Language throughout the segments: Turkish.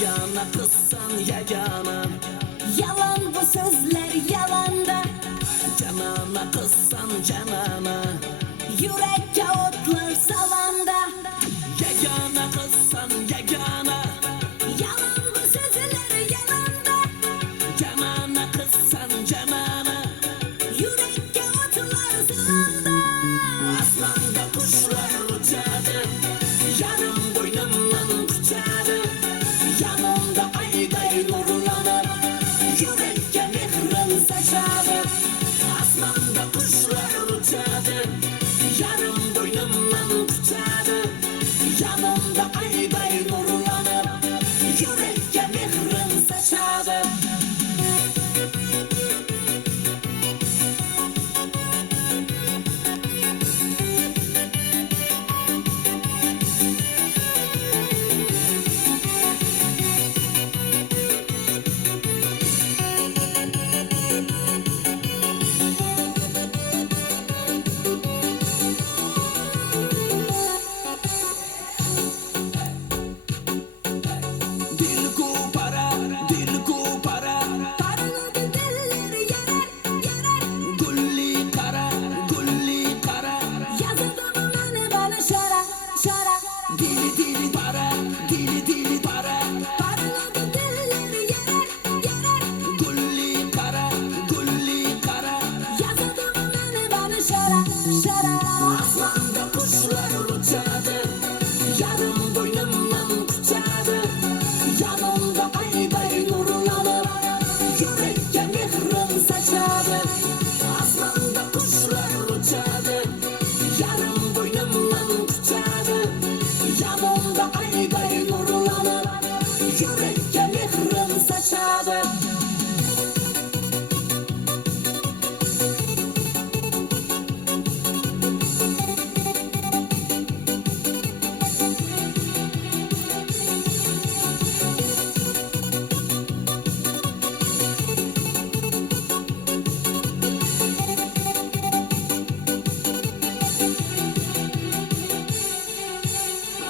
Yegana kızsan yegana, yalan bu sözler yalanda. Canana kızsan canana, yürekte otlar salanda. Yegana kızsan yegana, yalan bu sözler yalanda. Canana kızsan canana, yürekte otlar salanda. Asmanda kuşlar uçadı, yarım boynumdan uçadı. Yanımda ayday nuru yanır, yürekte mihrin saçadı. Asmanda kuşlar uçadı, yarım boynumdan uçadı. Yanımda ayday nuru yanır, yürekte mihrin saçadı. Dil kupara, dil kupara, Parladı dilleri yarar, yarar. gulli kara, gulli kara. Yazıldı mı bana şara, şara. Dili dili para, dili dili para. Parladı dilleri yarar, yarar. Gulli kara, gulli kara. Yazıldı mı bana şara, şara. Asmanda kuşlar uçadı, yarım boynumdan uçadı. Yanımda ayday nuru yanır, yürekte mihrin saçadı. Asmanda kuşlar uçadı, yarım boynumdan uçadı. Yanımda ayday nuru yanır, yürekte mihrin saçadı.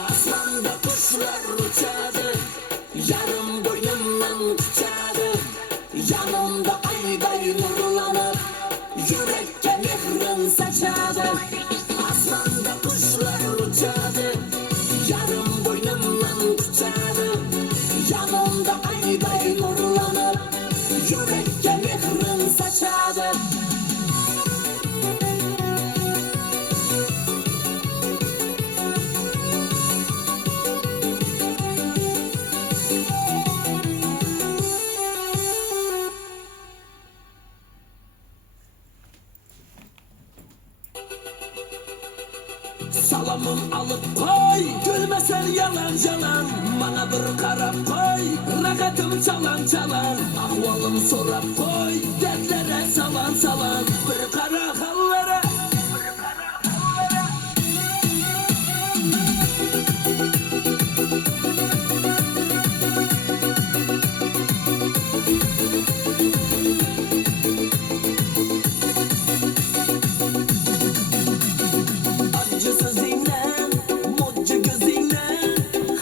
Asmanda kuşlar uçadı, yarım boynumdan uçadı. Yanımda ayday nurlanır, yürekte mihrin saçadı. Asmanda kuşlar uçadı, yarım boynumdan uçadı. Yanımda ayday nurlanır, yürekte mihrin saçadı. Salamım alıp koy, gülmesen yalan canan. Bana bir karap koy, rakatım çalan çalan. Ahvalım sorap koy, dertlere salan salan. Bir kara hallara, bir kara hallara. Acısız iğne, mutlu gözüne,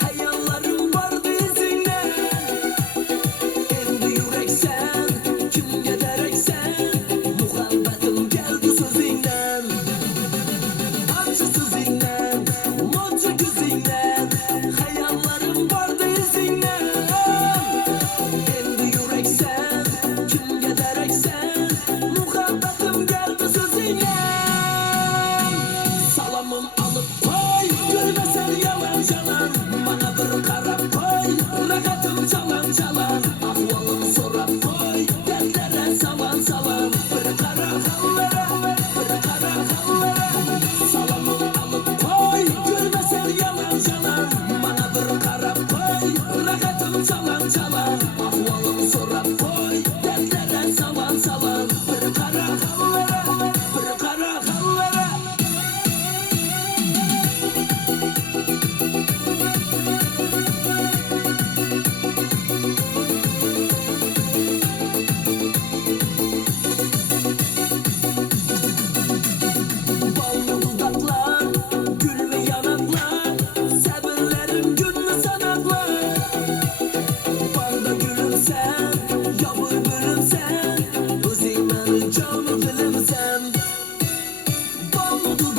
hayallerim vardı izine. Endi yürek sen, kim giderek sen, muhabbetim geldi sözünden. Acısız iğne, mutlu gözüne, hayallerim vardı izine. Endi yürek sen, kim giderek sen, muhabbetim geldi sözünden. Salamım alıp koy, gülmesen yalan canan. Bana bir karap koy, rakatım çalan çalan. Ahvalım sorap koy, dertlere salan salan. Bir kara hallara, bir kara hallara. Salamım alıp koy, gülmesen yalan canan. Bana bir karap koy, rakatım çalan çalan. Ahvalım sorap koy, dertlere salan salan. Bir kara hallara, bir kara hallara.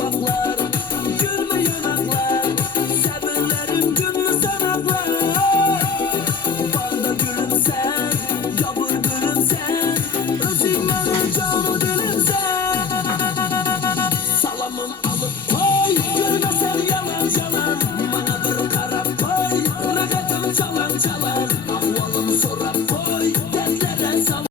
sakla